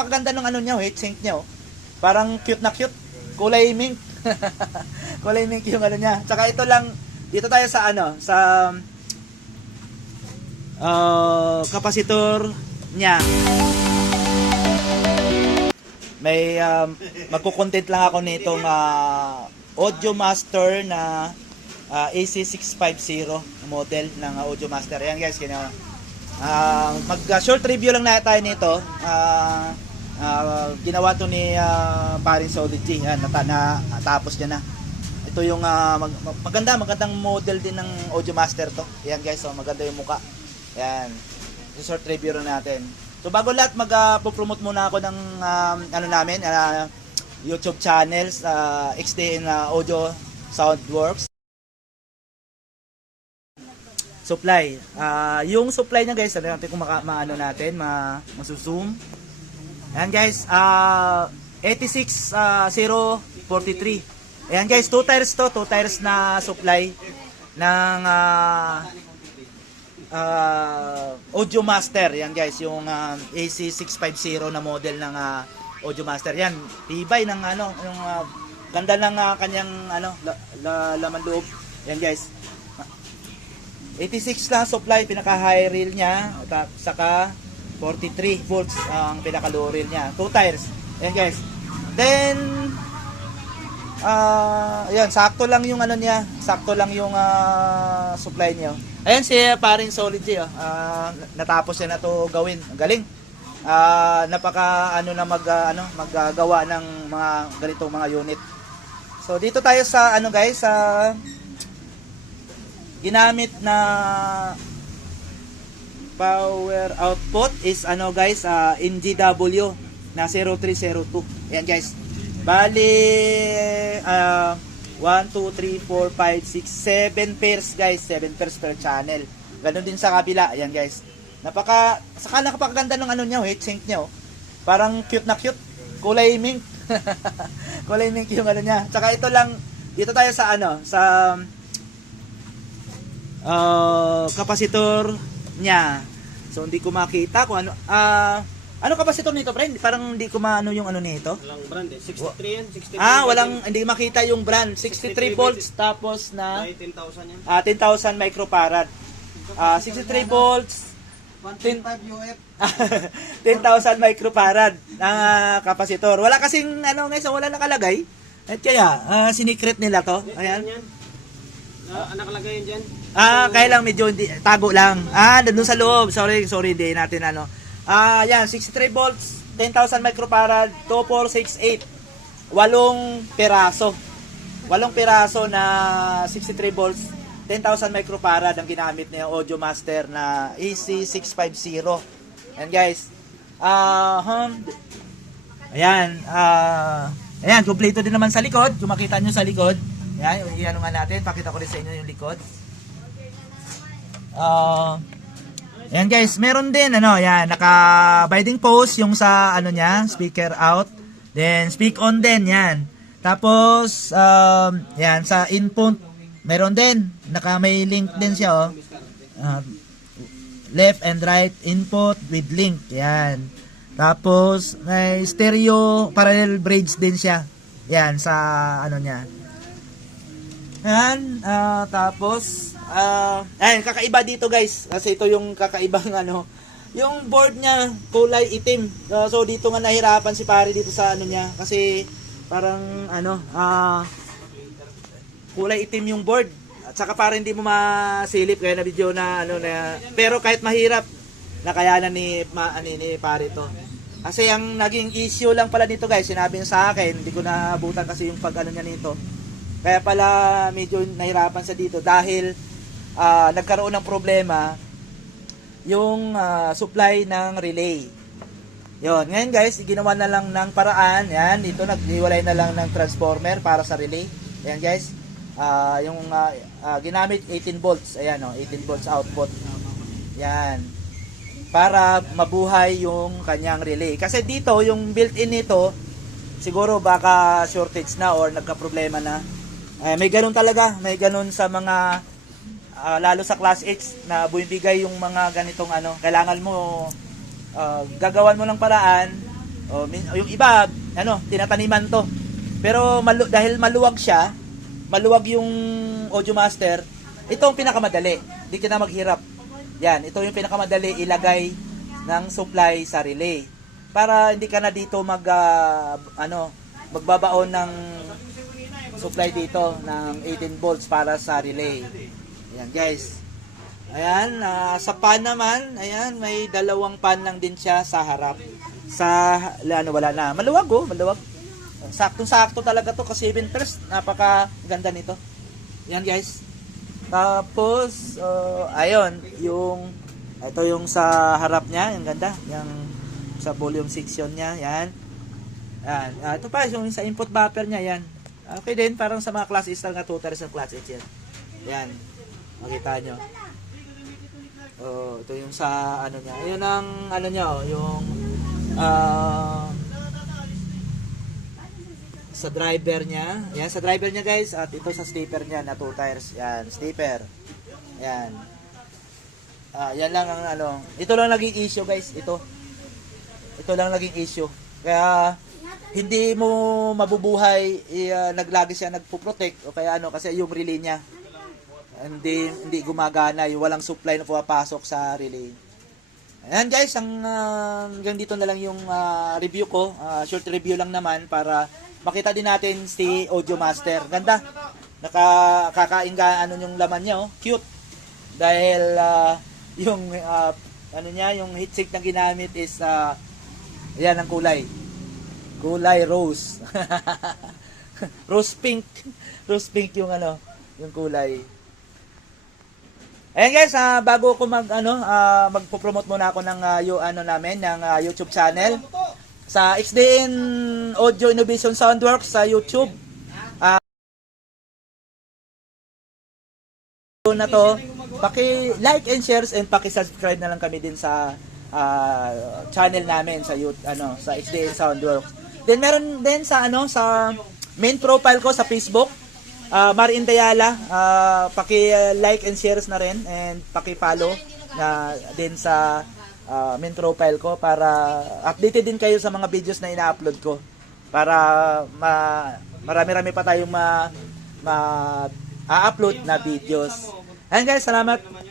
napakaganda ng ano niya, heatsink niya. Oh. Parang cute na cute. Kulay mink. Kulay mink yung ano niya. Tsaka ito lang, dito tayo sa ano, sa kapasitor niya. May magko-content lang ako nitong Audio Master na AC650 model ng Audio Master. Ayan guys, mag-short review lang na tayo nito. Ginawa to ni Parin Solid G. Yan, natapos niya na. Ito yung magandang model din ng Audio Master to. Ayan guys, so maganda yung muka. Ayan. Short review na natin. So bago lahat, mag-promote muna ako ng ano namin, YouTube channels, XDN Audio Soundworks. Supply. Yung supply niya guys, natin kung maano natin, masusum. Ayan guys, 86043. Ayan guys, 2 tires to, 2 tires na supply ng Audio Master. Yan guys, yung AC650 na model ng Audio Master. Yan, tibay ng ano, yung ganda ng kanyang ano, laman loob. Yan guys. 86 lang supply, pinaka high reel niya, saka 43 volts ang pinaka low reel niya. 2 tires. Yan guys. Then ayan, sakto lang yung ano niya, sakto lang yung supply niya. Ayan si Parin Solid G, natapos niya na to gawin. Ang galing. Napaka ano na maggagawa ng mga ganitong mga unit. So dito tayo sa ano guys, sa ginamit na power output is ano guys, NGW na 0302. Ayan guys. Bali 1, 2, 3, 4, 5, 6, 7 pairs guys, 7 pairs per channel. Ganon din sa kabila. Ayan guys. Saka napakaganda ng ano niya, heatsink niya. Oh. Parang cute na cute. Kulay mink. Kulay mink yung ano niya. Tsaka ito lang, dito tayo sa ano, sa kapasitor niya. So hindi ko makita kung ano ano kapasitor nito, friend? Parang hindi ko maano yung ano nito. Walang brand eh. 63 yan, 63. Walang hindi makita yung brand. 63 volts tapos na 10,000 yan. 10,000 microfarad. 63 volts 1.5 UF. 10,000 microfarad ang kapasitor. Wala kasing ano guys, wala nakalagay. At kaya sinikret nila to. Ayan. Nakalagay yun dyan. Kaya lang medyo tago lang. Doon sa loob. Sorry, hindi natin ano. Yan, 63 volts, 10,000 microfarad, 2468. 8 peraso. 8 peraso na 63 volts, 10,000 microfarad ang ginamit niya Audio Master na AC650. And guys, ayan, kompleto din naman sa likod. Kung makita nyo sa likod, ayan, i-ano nga natin, pakita ko rin sa inyo yung likod. Ayan guys, meron din ano, yan, naka binding post yung sa ano niya, speaker out. Then speak on din yan. Tapos yan sa input meron din, naka may link din siya oh. Left and right input with link. Yan. Tapos may stereo parallel bridge din siya. Yan sa ano niya. Yan, tapos ayun, kakaiba dito guys, kasi ito yung kakaibang ano, yung board niya kulay itim. So dito nga nahirapan si pare dito sa ano niya, kasi parang ano, kulay itim yung board. At saka parang hindi mo masilip, kaya na video na ano na, pero kahit mahirap nakayanan ni pare to. Kasi ang naging issue lang pala dito guys, sinabi niya sa akin, hindi ko naabutan kasi yung pag ano niya nito. Kaya pala medyo nahirapan sa dito dahil nagkaroon ng problema yung supply ng relay. Yon, ngayon guys, ginawa na lang ng paraan. Yan, dito naghiwalay na lang ng transformer para sa relay. Ayan guys, yung ginamit 18 volts. Ayan oh, 18 volts output. Yan, para mabuhay yung kanyang relay. Kasi dito, yung built-in nito, siguro baka shortage na or nagka-problema na. May ganun talaga, may ganun sa mga lalo sa class H na bumibigay yung mga ganitong ano, kailangan mo gagawan mo ng paraan Yung iba, tinataniman to. Pero dahil maluwag siya, maluwag yung Audio Master, ito ang pinakamadali. Hindi ka na maghirap. Yan, ito yung pinakamadali ilagay ng supply sa relay. Para hindi ka na dito magbabaon ng supply dito ng 18 volts para sa relay. Ayan guys. Ayan, sa pan naman, ayan, may dalawang pan lang din siya sa harap. Wala na. Maluwag maluwag. Saktong-sakto talaga to kasi 7 pairs. Napaka-ganda nito. Yan guys. Tapos, ayun, ito yung sa harap niya, yung ganda. Yung sa volume section niya, yan. Yan. Ito pa, yung sa input buffer niya, yan. Okay din, parang sa mga class A style na 2 tires ng class H yan. Yan. Makita nyo. Ito yung sa niya. Ayun ang niya, yung sa driver niya. Yan, sa driver niya guys. At ito sa stepper niya na 2 tires. Yan, stepper. Yan. Yan lang ang Ito lang naging issue guys. Ito lang naging issue. Kaya hindi mo mabubuhay naglagi siya nagpo-protect o kaya kasi yung relay niya hindi gumagana, yung walang supply na pumapasok sa relay. Ayan guys, hanggang dito na lang yung review ko. Short review lang naman para makita din natin si Audio Master. Ganda. Nakakakain ka yung laman niya, cute. Dahil yung yung heatsink na ginamit is yan ang kulay. Kulay rose. Rose pink. Rose pink yung yung kulay. Ayan guys, bago ko magpo-promote muna ako ng namin ng YouTube channel sa XDN Audio Innovation Soundworks sa YouTube. Na to, paki-like and shares and paki-subscribe na lang kami din sa channel namin sa sa XDN Soundworks. Then meron din sa sa main profile ko sa Facebook, Marin Dayala, paki-like and shares na rin and paki-follow na din sa main profile ko para updated din kayo sa mga videos na ina-upload ko para marami-rami pa tayong ma-upload na videos. Ayan guys, salamat.